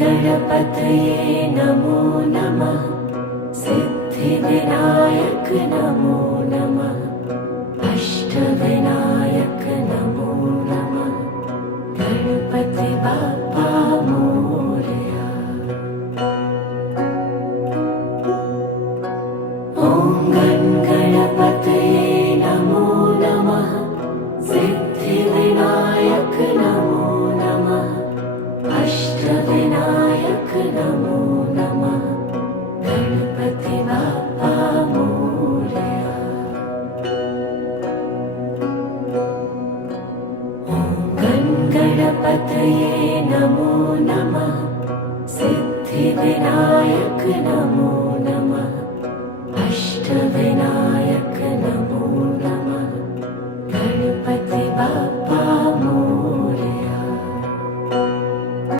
गणपतये नमो नमः। सिद्धिविनायक नमो नमः। अष्टविनायक नमो नमः। गणपति बाप्पा मोरया। ॐ गणपतये नमो नमः। सिद्धिविनायक नमो नमः। अष्टविनायक नमो नमः। गणपति बाप्पा मोरया। ॐ गणपतये नमो नमः। सिद्धिविनायक नमो नमः।